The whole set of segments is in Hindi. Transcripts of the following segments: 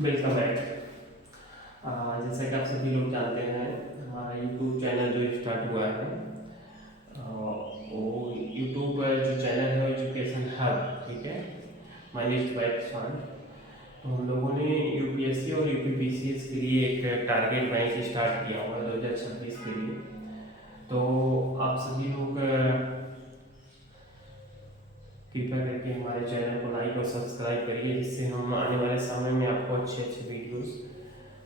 Welcome back. जैसा कि आप सभी लोग जानते हैं, हमारा यूट्यूब चैनल जो स्टार्ट हुआ है, वो यूट्यूब जो चैनल है वो एजुकेशन हब, ठीक है, मैनेज्ड बाय फंड। तो हम लोगों ने यूपीएससी और यूपीपीसीएस के लिए एक टारगेट बैंक स्टार्ट किया हुआ है 2026 के लिए। तो आप सभी लोग कृपया करके हमारे चैनल को लाइक और सब्सक्राइब करिए, जिससे हम आने वाले समय में आपको अच्छे अच्छे वीडियोस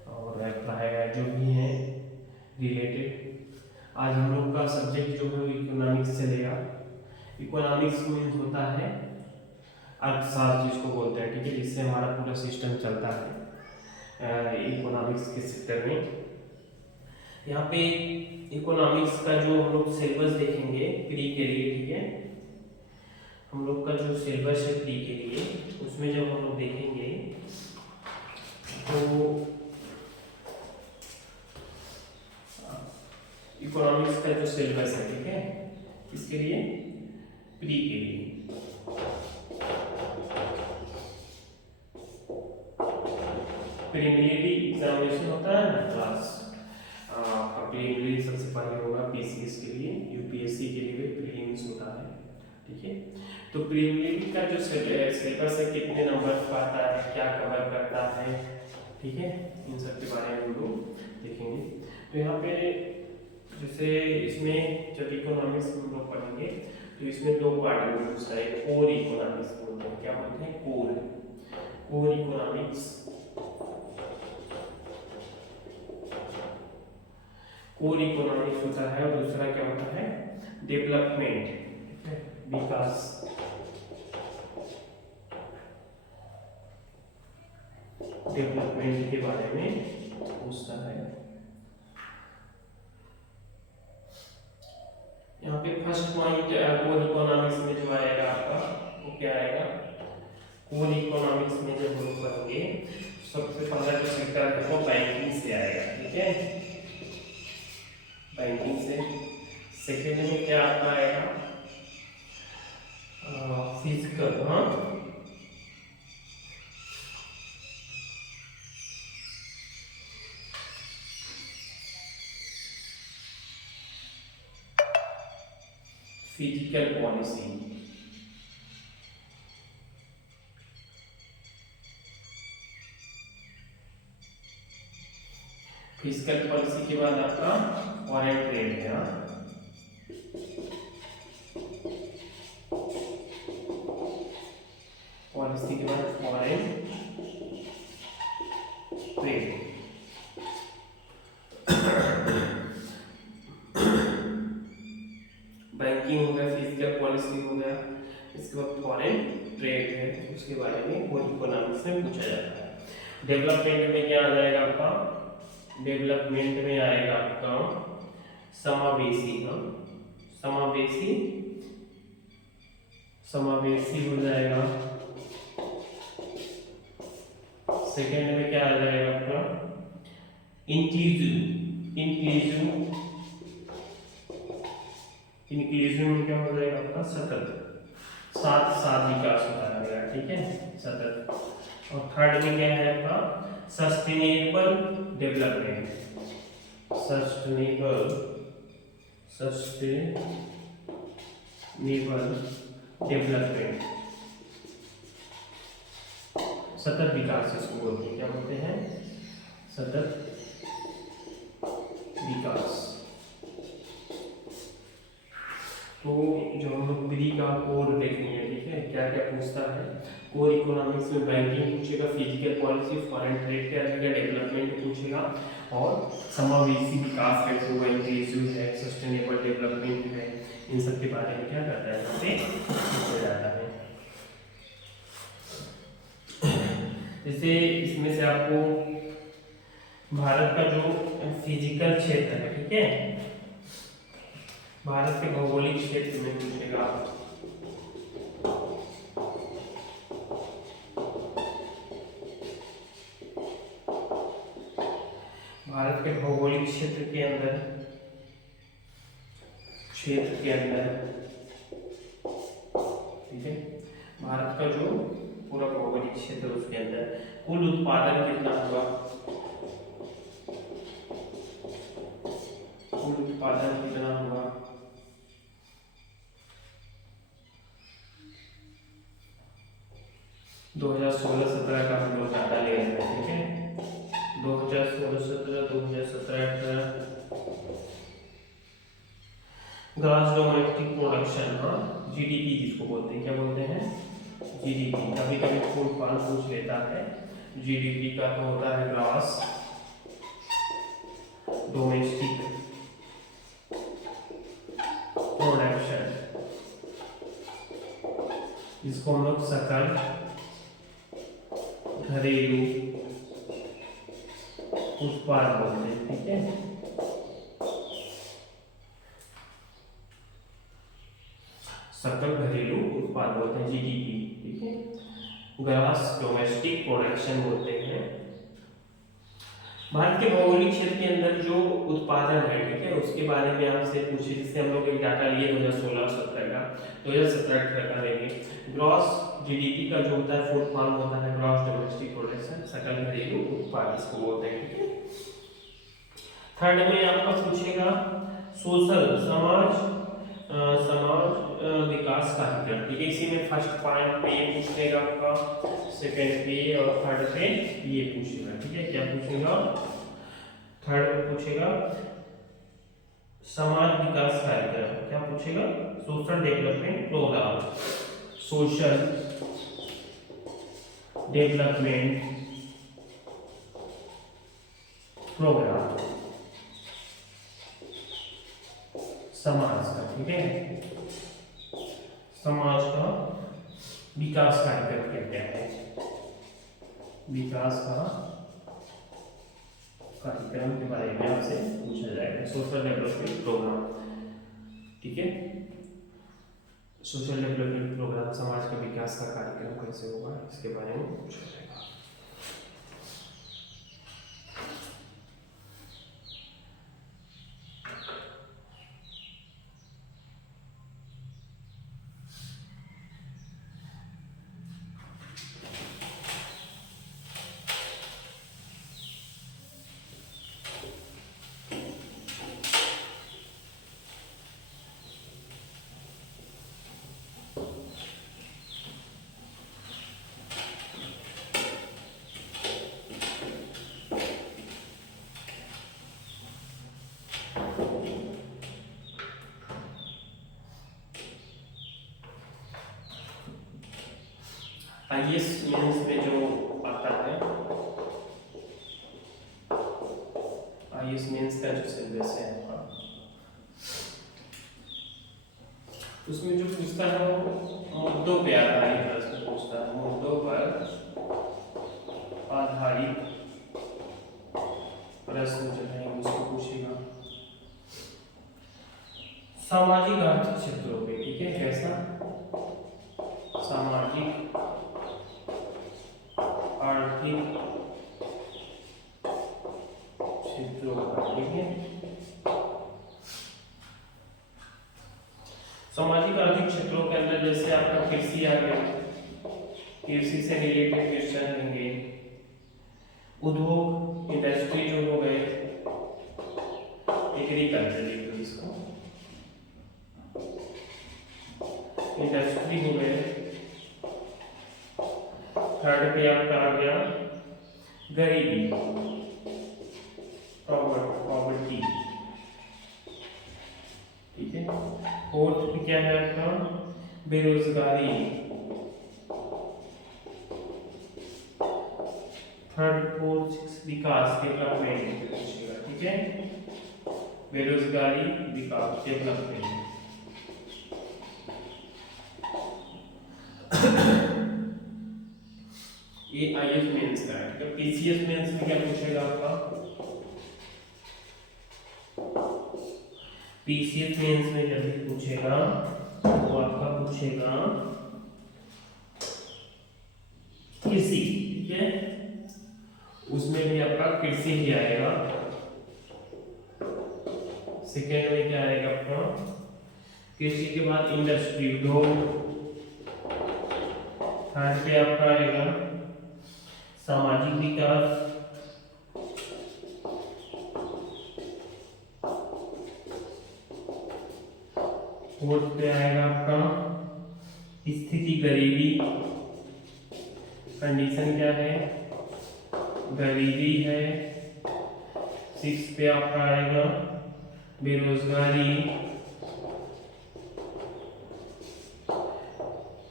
और पढ़ाएगा जो भी हैं रिलेटेड। आज हम लोग का सब्जेक्ट जो है वो इकोनॉमिक्स चलेगा। इकोनॉमिक्स मीन्स होता है अर्थशास्त्र जिसको बोलते हैं, ठीक है, जिससे हमारा पूरा सिस्टम चलता है इकोनॉमिक्स के सेक्टर में। यहाँ पे इकोनॉमिक्स का जो हम लोग सिलेबस देखेंगे प्री के लिए, ठीक है, हम लोग का जो सिलेबस है प्री के लिए, उसमें जब हम लोग देखेंगे तो इकोनॉमिक्स का जो सिलेबस है, ठीक है, इसके लिए प्री के लिए प्रीलिमिनरी एग्जामिनेशन होता है ना क्लास, प्रीलिमिनरी सबसे पहले होगा पीसीएस के लिए, यूपीएससी के लिए भी प्रीलिम्स होता है, ठीक है। तो प्रीलिमिनरी का जो सिलेबस है कितने नंबर का आता है, क्या कवर करता है, ठीक है, इन सब के बारे में हम लोग देखेंगे। तो यहाँ पे जैसे इसमें जब इकोनॉमिक्स हम लोग पढ़ेंगे तो इसमें दो पार्ट में पूछता है, कोर इकोनॉमिक्स बोलते हैं। क्या बोलते हैं? Core economics. कोर इकोनॉमिक्स होता है और दूसरा क्या होता है? डेवलपमेंट, विकास। डेवलपमेंट के बारे में पूछता है। यहाँ पे फर्स्ट पॉइंट कोर इकोनॉमिक्स में जो आएगा आपका वो क्या आएगा? कोर इकोनॉमिक्स में जब हम लोग पढ़ेंगे सबसे पहला जो सेक्टर है वो बैंकिंग से आएगा, ठीक है, बैंकिंग से। सेकेंड में क्या आता आएगा? फिजिकल, हाँ, फिजिकल पॉलिसी। फिजिकल पॉलिसी के बाद आपका फॉरेन ट्रेड है, हाँ, पॉलिसी के बाद फॉरेन ट्रेड। बैंकिंग हो गया, फिजिकल पॉलिसी हो गया, इसके बाद फॉरेन ट्रेड है, उसके बारे में कोर इकोनॉमिक्स में पूछा जाता है। डेवलपमेंट में क्या आ जाएगा आपका? डेवलपमेंट में आएगा आपका समावेशी, हाँ, समावेशी, समावेशी हो जाएगा। सेकेंड में क्या आ जाएगा आपका? इंक्लूसिव, इंक्लूसिव, इंक्लूसिव में क्या हो जाएगा आपका? सतत, साथ साथ विकास होता रहेगा, ठीक है, सतत। और थर्ड में क्या है आपका? Sustainable development, sustainable, sustainable development, सतत विकास इसको बोलते हैं। क्या बोलते हैं? सतत विकास। तो जो हम लोग प्री का कोर देखेंगे, ठीक है, क्या क्या पूछता है। कोर इकोनॉमिक्स में बैंकिंग पूछेगा, फिजिकल पॉलिसी, फॉरेन ट्रेड क्या रहेगा, डेवलपमेंट पूछेगा, और समावेशी विकास कैसे हुआ, इंक्लूसिव है, सस्टेनेबल डेवलपमेंट है, इन सब के बारे में क्या करता है यहाँ पे पूछा जाता है। जैसे इसमें से आपको भारत का जो फिजिकल क्षेत्र है, ठीक है, भारत के भौगोलिक क्षेत्र में पूछेगा। भारत के भौगोलिक क्षेत्र के अंदर, ठीक है, भारत का जो पूरा भौगोलिक क्षेत्र उसके अंदर कुल उत्पादन कितना हुआ, कुल उत्पादन कितना हुआ 2016-17 का हम लोग डाटा ले रहे हैं, ठीक है। 2016-17, 2017-18 ग्रॉस डोमेस्टिक प्रोडक्शन, हाँ जीडीपी जिसको बोलते हैं, क्या बोलते हैं जीडीपी। कभी कभी फूड फॉल पूछ लेता है, जीडीपी का तो होता है ग्रॉस डोमेस्टिक प्रोडक्शन, इसको हम लोग सकल घरेलू उत्पाद बोलते हैं, ठीक है। सकल घरेलू उत्पाद बोलते हैं जीडीपी, ठीक है। ग्रॉस डोमेस्टिक प्रोडक्शन बोलते हैं। भारत के भौगोलिक क्षेत्र के अंदर जो उत्पादन है, ठीक है, उसके बारे में आपसे पूछे, जिससे हम लोग एक डाटा लिए 2016-17 का, 2017-18 का लेंगे। ग्रॉस जीडीपी का जो होता है फुल फॉर्म होता है ग्रॉस डोमेस्टिक प्रोडक्शन, सकल घरेलू उत्पाद इसको बोलते हैं, ठीक है। थर्ड में आपका पूछेगा सोशल समाज विकास कार्यक्रम, ठीक है। इसी में फर्स्ट पॉइंट पे ये पूछ लेगा आपका, सेकंड पे और थर्ड पे ये पूछेगा, ठीक है। क्या पूछेगा, थर्ड पे पूछेगा समाज विकास कार्यक्रम, क्या पूछेगा social development programme, social development programme समाज का, ठीक है, समाज का विकास कार्यक्रम कहते हैं, विकास का कार्यक्रम के बारे में आपसे पूछा जाएगा, सोशल डेवलपमेंट प्रोग्राम, ठीक है। सोशल डेवलपमेंट प्रोग्राम समाज का विकास का कार्यक्रम कैसे होगा इसके बारे में पूछा जाएगा। आईएएस मेंस में जो आता है, आईएएस मेंस का जो सिलेबस है आपका, उसमें जो पूछता है वो मुद्दों पे आधारित प्रश्न पूछता है, मुद्दों पर आधारित प्रश्न जो है उसको पूछेगा सामाजिक आर्थिक क्षेत्रों पे, ठीक है। कैसा सामाजिक आर्थिक क्षेत्रों का, ठीक है। सामाजिक आर्थिक क्षेत्रों के अंदर जैसे आपका कृषि आ गया, कृषि से रिलेटेड क्वेश्चन रहेंगे, उद्योग इंडस्ट्री जो हो गए, एग्रीकल्चर लिख लो इसको, इंडस्ट्री हो गए। थर्ड पे आपका आ गया गरीबी, पॉवर्टी, ठीक है। फोर्थ पे क्या है आपका बेरोजगारी, थर्ड फोर्थ सिक्स विकास डेवलपमेंट पूछेगा, ठीक है। बेरोजगारी विकास डेवलपमेंट, ये आईएएस मेंस का है, ठीक है। पीसीएस मेंस में क्या पूछेगा आपका, पीसीएस मेंस में जब भी पूछेगा तो आपका पूछेगा कृषि, ठीक है। उसमें भी आपका कृषि ही आएगा। सेकेंड में क्या आएगा आपका कृषि के बाद इंडस्ट्री, उद्योग। थर्ड पे आपका आएगा सामाजिक विकास। फोर्थ पे आएगा आपका स्थिति गरीबी, कंडीशन क्या है, गरीबी है। सिक्स पे आपका आएगा बेरोजगारी।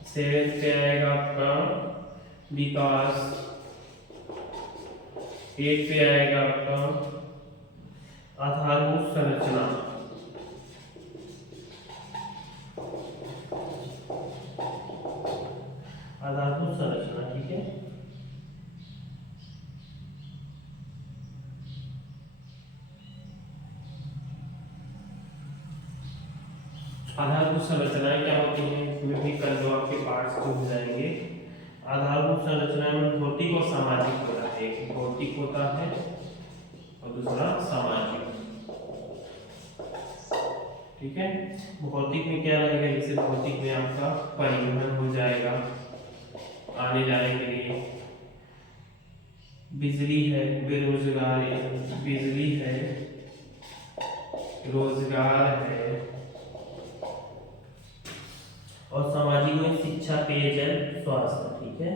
सेवेंथ पे आएगा आपका विकास। एट पे आएगा आपका आधारभूत संरचना। आधारभूत संरचना, ठीक है। आधारभूत संरचनाएं क्या होती हैं, इसमें भी कल जो आपके पार्ट्स जो हो जाएंगे। आधारभूत संरचना में भौतिक और सामाजिक होता है, एक भौतिक होता है और दूसरा सामाजिक, ठीक है। भौतिक में क्या रहेगा, जैसे भौतिक में आपका परिवहन हो जाएगा, आने जाने के लिए, बिजली है, बेरोजगारी, बिजली है, रोजगार है, और सामाजिक में शिक्षा, पेयजल, स्वास्थ्य, ठीक है।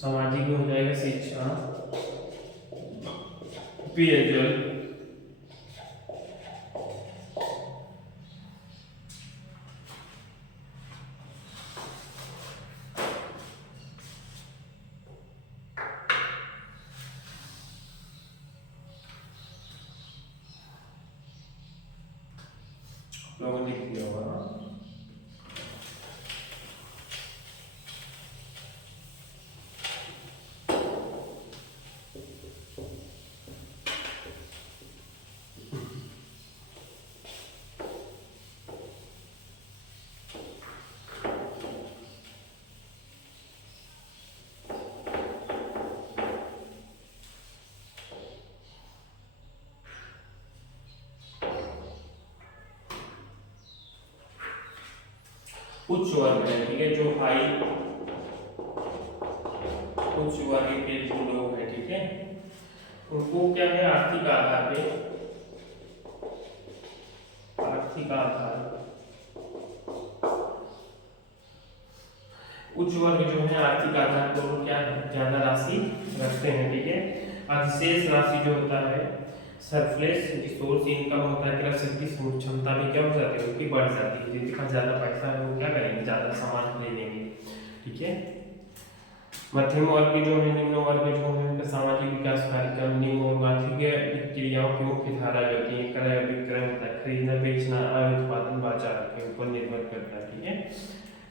सामाजिक में हो जाएगा शिक्षा, पेयजल, लोगों ने लिख दिया होगा। उच्च वर्ग है, ठीक है, जो हाई उच्च वर्ग के जो लोग हैं, ठीक है, उनको क्या है, आर्थिक आधार पे, आर्थिक आधार, उच्च वर्ग जो है आर्थिक आधार पर क्या है, ज्यादा राशि रखते हैं, ठीक है। अधिशेष राशि जो होता है, सरप्लस रिसोर्स इनकम होता है, क्रय शक्ति क्षमता भी क्या हो जाती है, उनकी बढ़ जाती है। जिनके पास ज्यादा पैसा है वो क्या करेंगे, ज्यादा सामान खरीदेंगे, ठीक है। मध्यम वर्ग जो है, निम्न वर्ग जो है, उनका सामाजिक विकास कार्यक्रम, निम्न और आर्थिक क्रियाओं की मुख्य धारा जो होती है, क्रय विक्रय होता है, खरीदना बेचना, आय उत्पादन बाजार के ऊपर निर्भर करता है, ठीक है।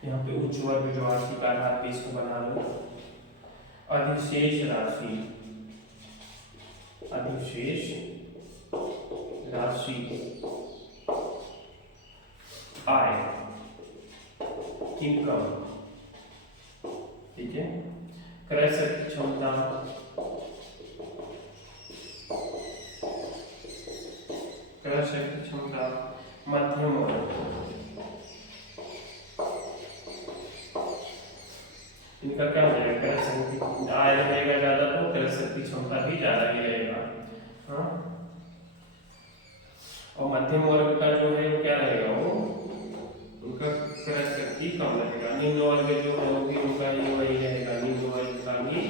यहाँ पे उच्च वर्ग जो आर्थिक आधार पे इसको बना लो, अधिशेष राशि, अधिशेष राशि, आय, इनकम, ठीक है, क्रय शक्ति क्षमता, क्रय शक्ति क्षमता, मध्यम वर्ग, इनका क्या हो जाएगा, क्रय शक्ति, आय रहेगा ज्यादा तो क्रय शक्ति क्षमता भी ज्यादा ही रहेगा, हाँ। और मध्यम वर्ग का जो है वो क्या रहेगा, वो उनका क्रय शक्ति कम रहेगा। निम्न वर्ग जो है वो भी उनका ही वही रहेगा, निम्न वर्ग का भी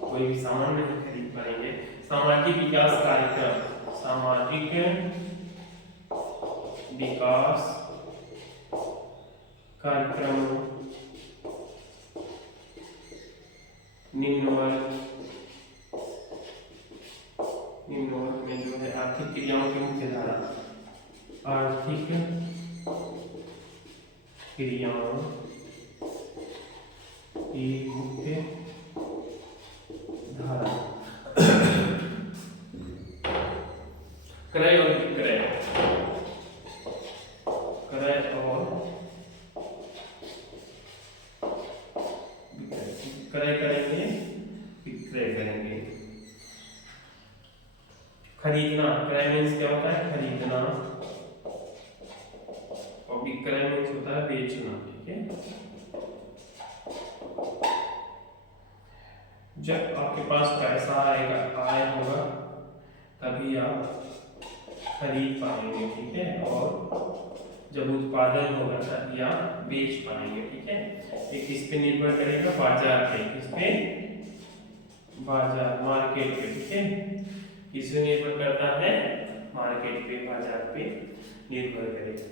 कोई भी सामान नहीं खरीद पाएंगे। सामाजिक विकास कार्यक्रम, सामाजिक विकास कार्यक्रम, निम्न वर्ग, निम्न वर्ग में जो है आर्थिक क्रियाओं की मुख्य धारा, आर्थिक क्रियाओं की मुख्य धारा, क्रय और विक्रय, क्रय और क्रय करेंगे, विक्रय करेंगे। खरीदना, क्रय मीन्स क्या होता है, खरीदना, और विक्रय मीन्स होता है बेचना, ठीक है। जब आपके पास पैसा आएगा, आय होगा, तभी आप खरीद पाएंगे, ठीक है। और जब उत्पादन होगा तभी आप बेच पाएंगे, ठीक है। ये किस पे निर्भर करेगा? बाजार पे। किस पे? बाजार, मार्केट पे, ठीक है। किस पे निर्भर करता है? मार्केट पे, बाजार पे निर्भर करेगा।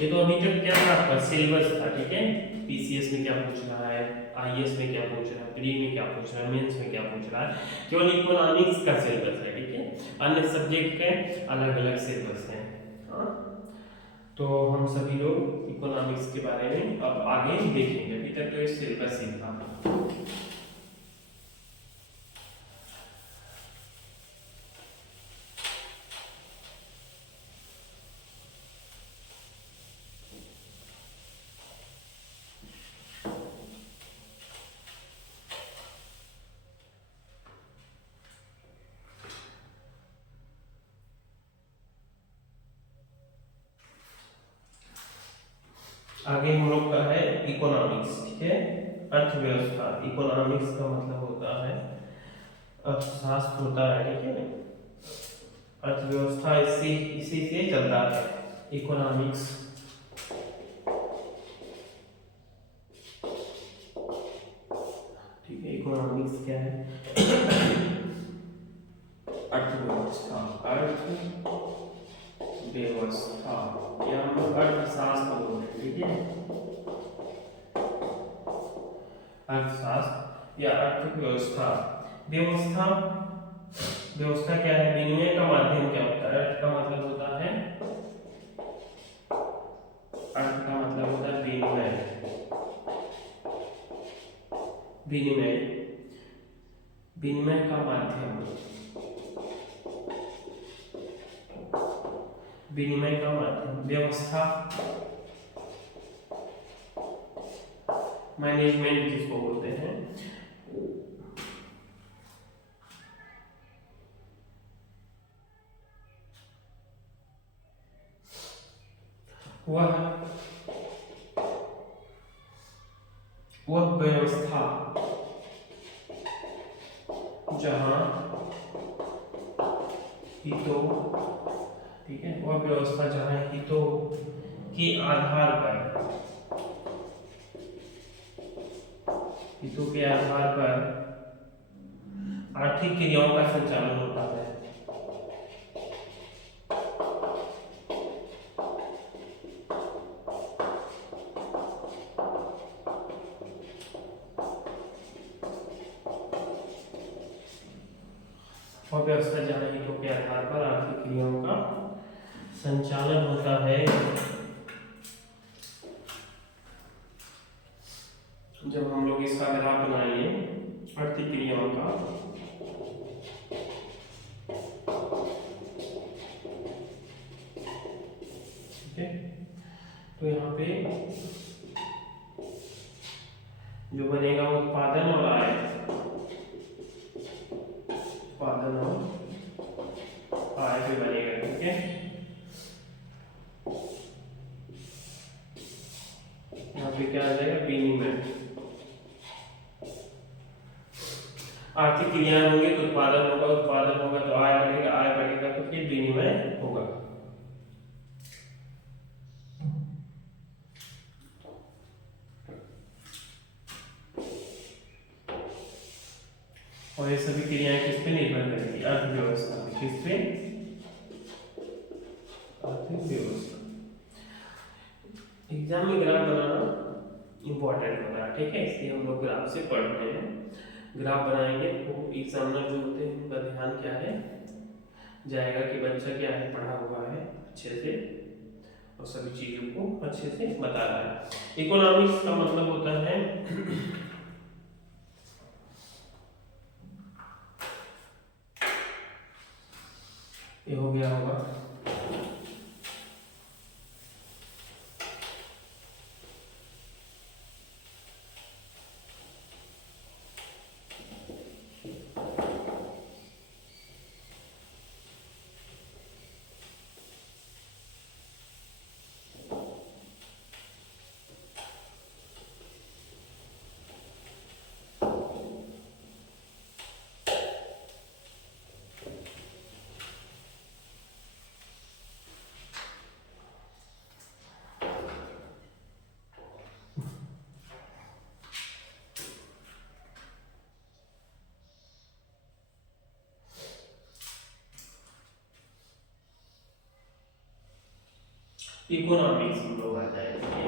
ये तो अभी तक क्या था आपका सिलेबस था, ठीक है। पीसीएस में क्या पूछ रहा है, आईएएस में क्या पूछ रहा है, प्री में क्या पूछ रहा है, मेंस में क्या पूछ रहा है, केवल इकोनॉमिक्स का सिलेबस है, ठीक है। अन्य सब्जेक्ट के अलग अलग सिलेबस हैं। हाँ, तो हम सभी लोग इकोनॉमिक्स के बारे में अब आगे देखेंगे। अभी तक तो ये सिलेबस ही था। आगे हम लोग का है इकोनॉमिक्स, ठीक है। अर्थव्यवस्था, इकोनॉमिक्स का मतलब होता है अर्थशास्त्र होता है, ठीक है। अर्थव्यवस्था इसी इसी से चलता है इकोनॉमिक्स। ठीक है, इकोनॉमिक्स क्या है? अर्थव्यवस्था, अर्थव्यवस्था या हम लोग अर्थशास्त्र बोलते हैं, ठीक है। अर्थशास्त्र या अर्थव्यवस्था। व्यवस्था, व्यवस्था क्या है? विनिमय का माध्यम क्या होता है? अर्थ का मतलब होता है, अर्थ का मतलब होता है विनिमय, विनिमय, विनिमय का माध्यम, विनिमय का माध्यम। व्यवस्था, मैनेजमेंट जिसको बोलते हैं। वह व्यवस्था जहां हितों, ठीक है, वह व्यवस्था जहां हितों के आधार पर, हितों के आधार पर आर्थिक क्रियाओं का संचालन होता है। वह व्यवस्था जहां हितों के आधार पर आर्थिक क्रियाओं का संचालन होता है। जब हम लोग इसका ग्राफ बनाएंगे आर्थिक क्रियाओं का, ठीक है, तो यहाँ पे जो बनेगा उत्पादन और आय, उत्पादन और आय पे बनेगा, ठीक है। यहाँ पे क्या आ जाएगा? विनिमय। आर्थिक क्रियाएं होंगी तो उत्पादन होगा, उत्पादन होगा तो आय बढ़ेगा, आय बढ़ेगा तो फिर विनिमय होगा। और ये सभी क्रियाएं किस पे निर्भर करेगी? अर्थव्यवस्था पे। किस पे? अर्थव्यवस्था। एग्जाम में ग्राफ बनाना इंपॉर्टेंट होता है, ठीक है, इसलिए हम लोग ग्राफ से पढ़ रहे हैं। ग्राफ बनाएंगे तो एग्जामिनर जो होते हैं उनका ध्यान क्या है जाएगा कि बच्चा क्या है, पढ़ा हुआ है अच्छे से और सभी चीजों को अच्छे से बता रहा है। इकोनॉमिक्स का मतलब होता है ये हो गया होगा इकोनॉमिक्स हम लोग आ जाएंगे।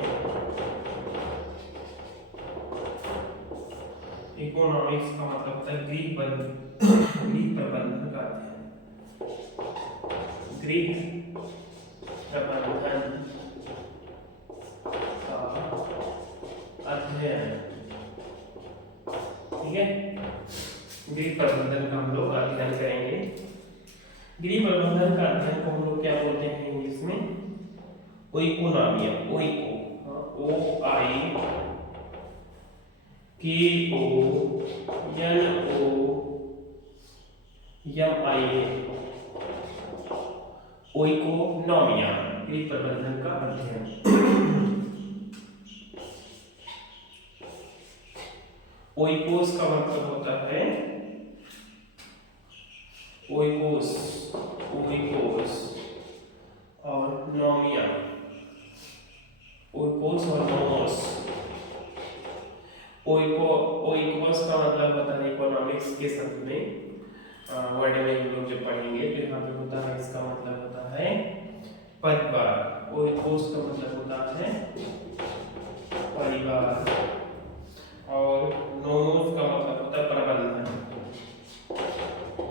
इकोनॉमिक्स का मतलब होता है गृह प्रबंधन का अध्ययन। गृह प्रबंधन का अध्ययन, ठीक है। गृह प्रबंधन का हम लोग अध्ययन करेंगे। गृह प्रबंधन का अध्ययन को हम लोग क्या बोलते हैं इंग्लिश में? ओइकोनॉमिया। ओ आई के ओ एन ओ एम आई ए, ओइकोनॉमिया, गृह प्रबंधन का अध्ययन। ओइकोस का मतलब होता है ओइकोस, ओइकोस और नोमिया, ओइकोस और नोमोस। ओइकोस का मतलब होता है इकोनॉमिक्स के शब्द में वर्ड में हम लोग जब पढ़ेंगे तो यहाँ पे होता है, इसका मतलब होता है परिवार। ओइकोस का मतलब होता है परिवार और नोमोस का मतलब होता है प्रबंधन।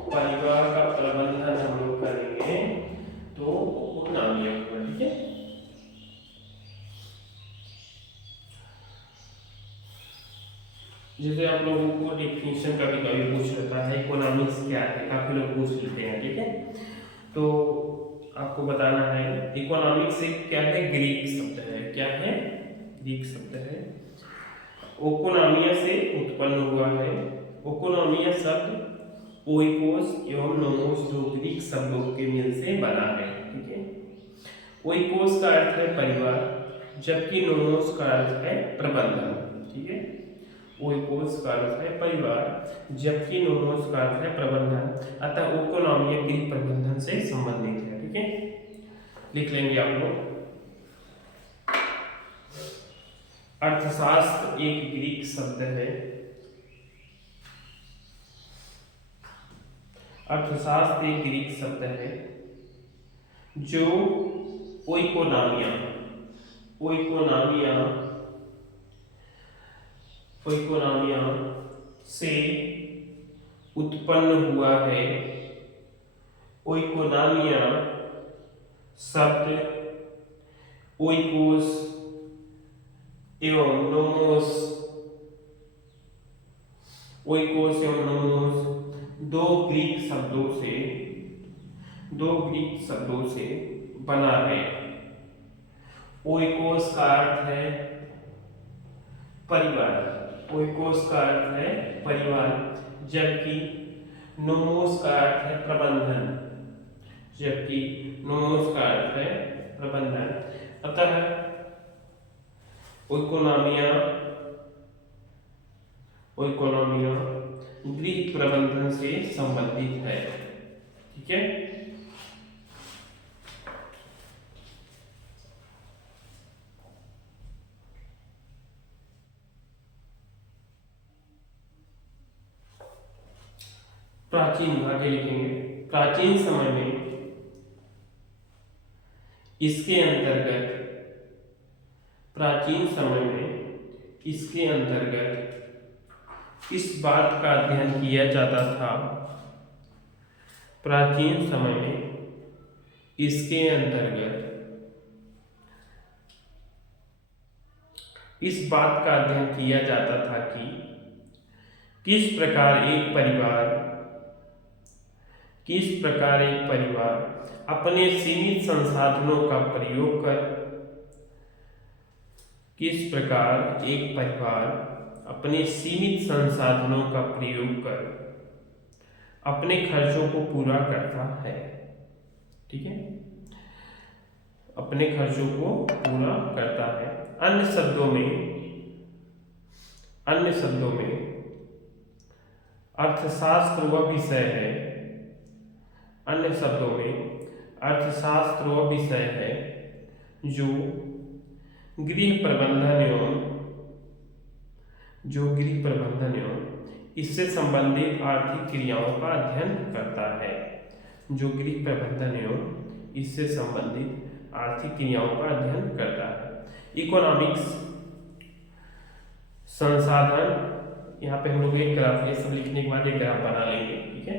परिवार का प्रबंधन हम लोग करेंगे तो इकोनॉमिया होगा, ठीक है। जैसे आप लोगों को डेफिनेशन का भी कभी पूछ लेता है इकोनॉमिक्स क्या है, काफी लोग पूछ लेते हैं, ठीक है। तो आपको बताना है इकोनॉमिक्स एक क्या है, ग्रीक शब्द है। क्या है? ग्रीक शब्द है। ओकोनॉमिया से उत्पन्न हुआ है। ओकोनॉमिया शब्द ओइकोस एवं नोमोस दो ग्रीक शब्दों के मेल से बना है, ठीक है। ओइकोस का अर्थ है परिवार, जबकि नोमोस का अर्थ है प्रबंधन, ठीक है। ओइकोस का अर्थ है परिवार, जबकि नोमोस का अर्थ है प्रबंधन। अतः ओकोनॉमिया गृह प्रबंधन से संबंधित है, ठीक है। लिख लेंगे आप लोग। अर्थशास्त्र एक ग्रीक शब्द है। अर्थशास्त्र एक ग्रीक शब्द है जो ओइकोनॉमिया से उत्पन्न हुआ है। ओइकोनॉमिया शब्द ओइकोस एवं नोमोस दो ग्रीक शब्दों से बना है। ओइकोस का अर्थ है परिवार, जबकि नोमोस का अर्थ है प्रबंधन। अतः ओइकोनॉमिया गृह प्रबंधन से संबंधित है, ठीक है। प्राचीन आगे लिखेंगे। प्राचीन समय में इसके अंतर्गत इस बात का अध्ययन किया जाता था। प्राचीन समय में इसके अंतर्गत इस बात का अध्ययन किया जाता था कि किस प्रकार एक परिवार अपने सीमित संसाधनों का प्रयोग कर अपने खर्चों को पूरा करता है, ठीक है। अपने खर्चों को पूरा करता है। अन्य शब्दों में अर्थशास्त्र वह विषय है जो गृह प्रबंधन एवं इससे संबंधित आर्थिक क्रियाओं का अध्ययन करता है। जो गृह प्रबंधन एवं इससे संबंधित आर्थिक क्रियाओं का अध्ययन करता है। इकोनॉमिक्स संसाधन, यहाँ पे हम लोग एक ग्राफ, ये सब लिखने के बाद एक ग्राफ बना लेंगे, ठीक है।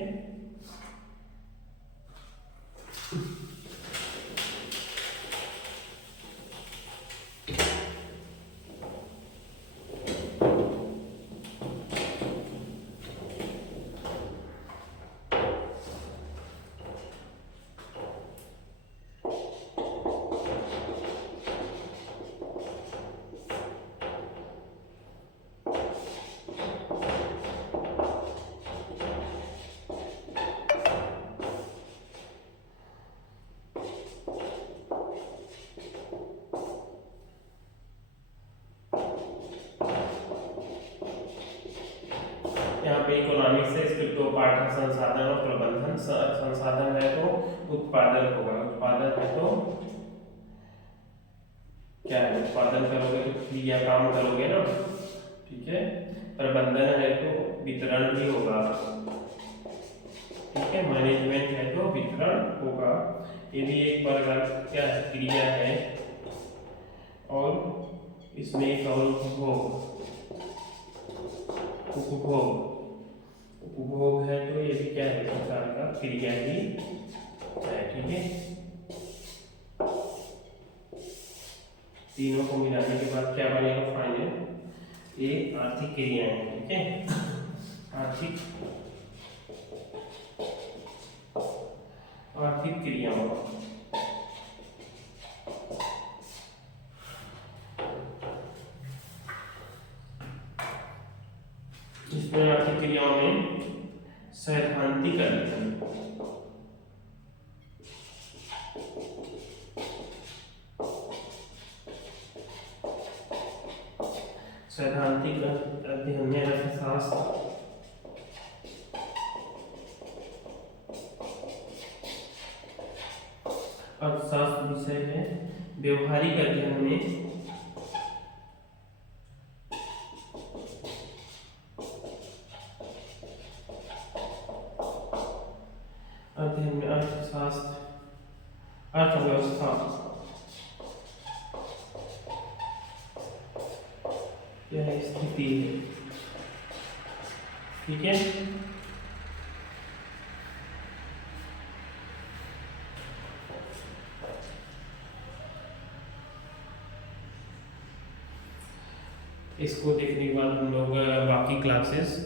यहाँ पे इकोनॉमिक्स है, इसके दो पार्ट है, संसाधन और प्रबंधन। संसाधन है तो उत्पादन होगा, उत्पादन है तो क्या है, उत्पादन करोगे तो क्रिया काम करोगे ना, ठीक है। प्रबंधन है तो वितरण भी होगा, ठीक है। मैनेजमेंट है तो वितरण होगा। ये भी एक प्रकार क्या है, क्रिया है। और इसमें एक और उपभोग, उपभोग उपभोग है तो ये भी क्या है, प्रकार का क्रिया ही है, ठीक है। तीनों को मिलाने के बाद क्या बनेगा फाइनल, ये आर्थिक क्रियाएं, ठीक है। आर्थिक क्रियाओं, इसमें आर्थिक क्रियाओं में सैद्धांतिक अध्ययन, सैद्धांतिक अध्ययन में अर्थशास्त्र, अर्थशास्त्र विषय है। व्यवहारिक अध्ययन में अर्थशास्त्र, अर्थव्यवस्था, यह स्थिति है, ठीक है। इसको देखने के बाद हम लोग बाकी क्लासेस